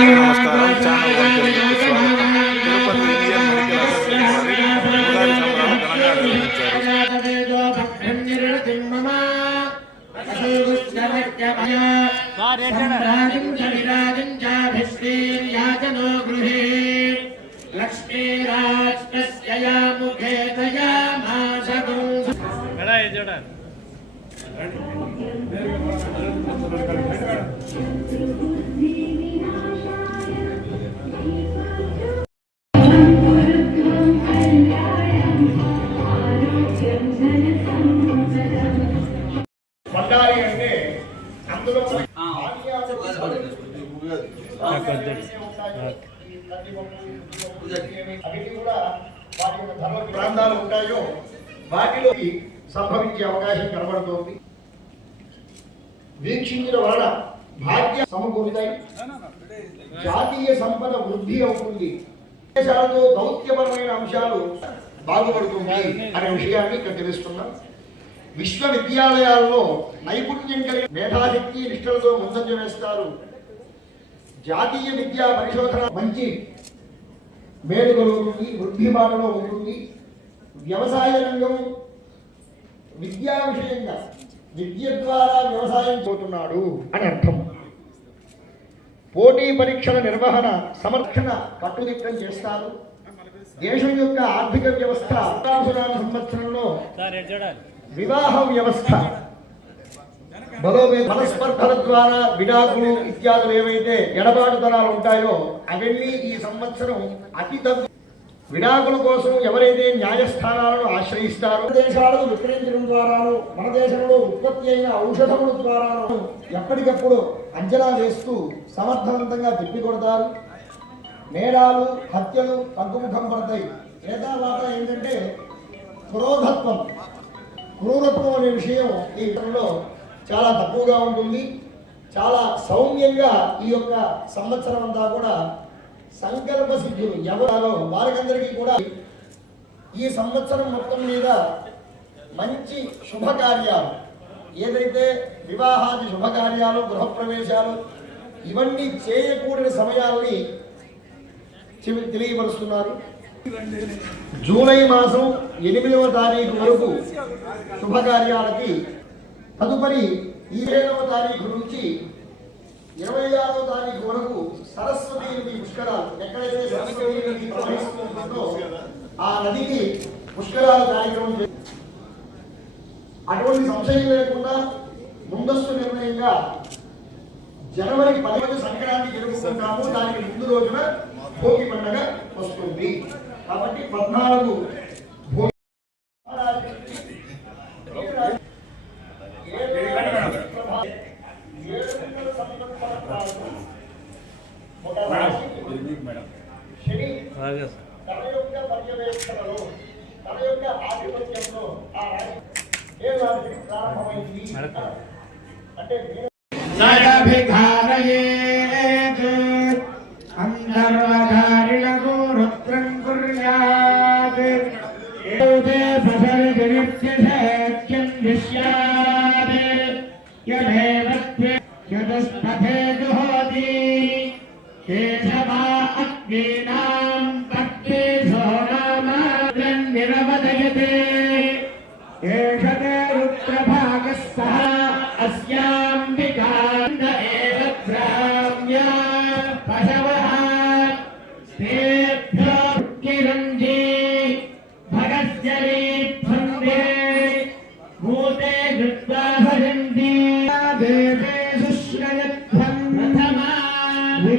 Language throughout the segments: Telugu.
అందరికీ నమస్కారం. ఛానల్ వన్ తెలుగుకి స్వాగతం తిరుపతి విజయం మెడికల్ ఆసుపత్రి అవిటి కూడా వాటి యొక్క ధర్మ ప్రాంతాలు ఉంటాయో వాటిలోకి సంభవించే అవకాశం కనబడుతోంది. వీక్షించిన వలన భాగ్య సమకూరుతాయి. జాతీయ సంపద వృద్ధి అవుతుంది. దేశాలతో దౌత్యపరమైన అంశాలు బాగుపడుతుంది అనే విషయాన్ని ఇక్కడ తెలుస్తున్నాం. విశ్వవిద్యాలయాల్లో నైపుణ్యం కలిగిన మేధాశక్తి నిష్ఠలతో ముందంజ వేస్తారు. జాతీయ విద్యా పరిశోధన మంచి మేలు కలుగుతుంది వృద్ధి బాటలో ఉంటుంది. వ్యవసాయ రంగం విద్యా విషయంగా విద్య ద్వారా వ్యవసాయం పోతున్నాడు అని అర్థం. పోటీ పరీక్షల నిర్వహణ సమర్థన కట్టుదిట్టం చేస్తారు దేశం యొక్క ఆర్థిక వ్యవస్థ సంవత్సరంలో వివాహ వ్యవస్థ. బలోపేత మనస్పర్ధల ద్వారా విడాకులు ఇత్యాదులు ఏవైతే ఎడబాటుతనాలు ఉంటాయో అవన్నీ ఈ సంవత్సరం అతి తగ్గు విడాకుల కోసం ఎవరైతే న్యాయస్థానాలను ఆశ్రయిస్తారో దేశాలకు విక్రయించడం ద్వారాను మన దేశంలో ఉత్పత్తి అయిన ఔషధముల ద్వారాను ఎప్పటికప్పుడు అంచనా వేస్తూ సమర్థవంతంగా తిప్పికొడతారు. నేరాలు హత్యలు తగ్గుముఖం పడతాయి. ఏదావాత ఏంటంటే క్రోధత్వం క్రూరత్వం అనే విషయం ఈ విషయంలో చాలా తక్కువగా ఉంటుంది. చాలా సౌమ్యంగా ఈ యొక్క సంవత్సరం అంతా కూడా సంకల్ప సిద్ధులు ఎవరో వారికందరికీ కూడా ఈ సంవత్సరం మొత్తం మీద మంచి శుభకార్యాలు. ఏదైతే వివాహాది శుభకార్యాలు గృహప్రవేశాలు ఇవన్నీ చేయకూడని సమయాల్ని తెలియపరుస్తున్నారు. జూలై మాసం ఎనిమిదవ తారీఖు వరకు శుభకార్యాలకి తదుపరి ఈ ఏడవ తారీఖు నుంచి ఇరవై ఆరవ తారీఖు వరకు సరస్వతి నది పుష్కరాలు ఎక్కడైతే సరస్వతి నది ప్రవహిస్తుందో ఆ నదికి పుష్కరాలు కార్యక్రమం అటువంటి సంశయం లేకుండా ముందస్తు నిర్ణయంగా జనవరి పదిహేను సంక్రాంతి జరుపుకుంటాము. దానికి ముందు రోజున భోగి పండుగ వస్తుంది. కాబట్టి పద్నాలుగు సదభిఘారయేత్ అందర్వధారిణకు రుద్రం కుర్యాత్ ఏతే ఫసల్గిరిత్యశక్యం విశ్యాత్ యదేవత్య యదస్పథే జుహోతి కేశవా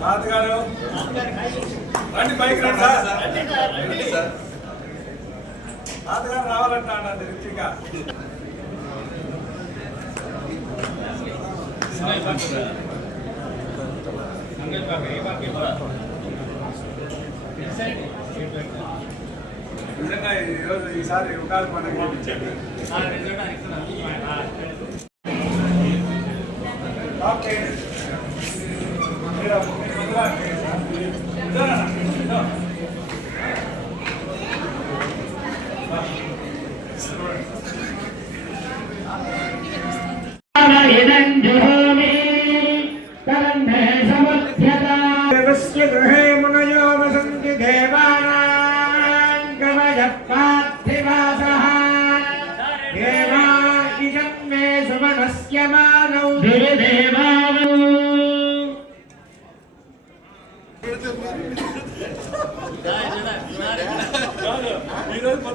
తాతగారు రండి పైకి రండి సార్. రండి సార్ తాతగారు రావాలంట అన్నది రిచిగా నిజంగా ఈరోజు ఈసారి ఉగాది పండుగ. ఓకే.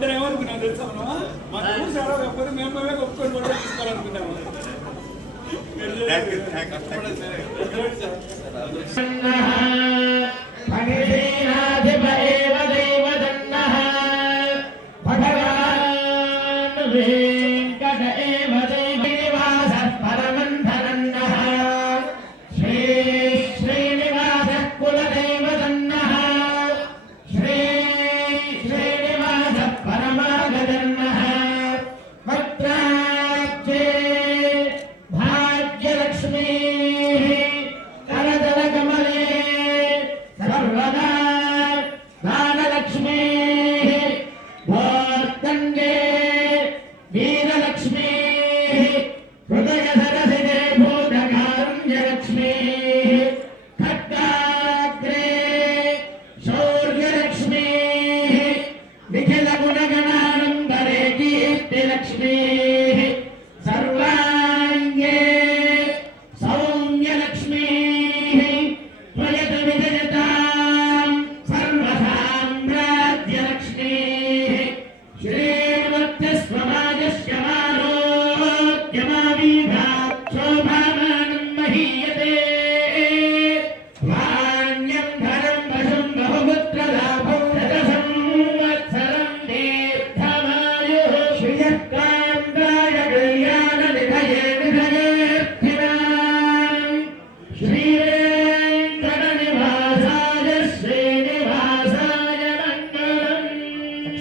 వద్దని ఏమనుకున్నాం తెలుసా మనం మా ఊరు సారా ఒక్కరు మేమే ఒప్పుకొని కూడా తీసుకోవాలనుకున్నాము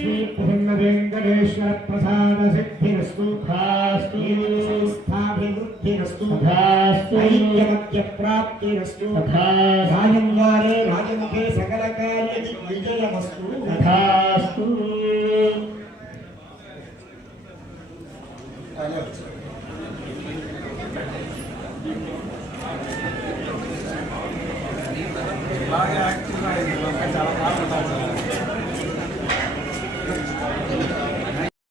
श्रीपुरन्नवेङ्कटेश्वरप्रसादसिद्धिरस्तु खास्तु स्थाभिवृद्धिरस्तु खास्तु ऐक्यमत्यप्राप्तिरस्तु राजन्वारे राजमुखे सकलकार्यविजयमस्तु खास्तु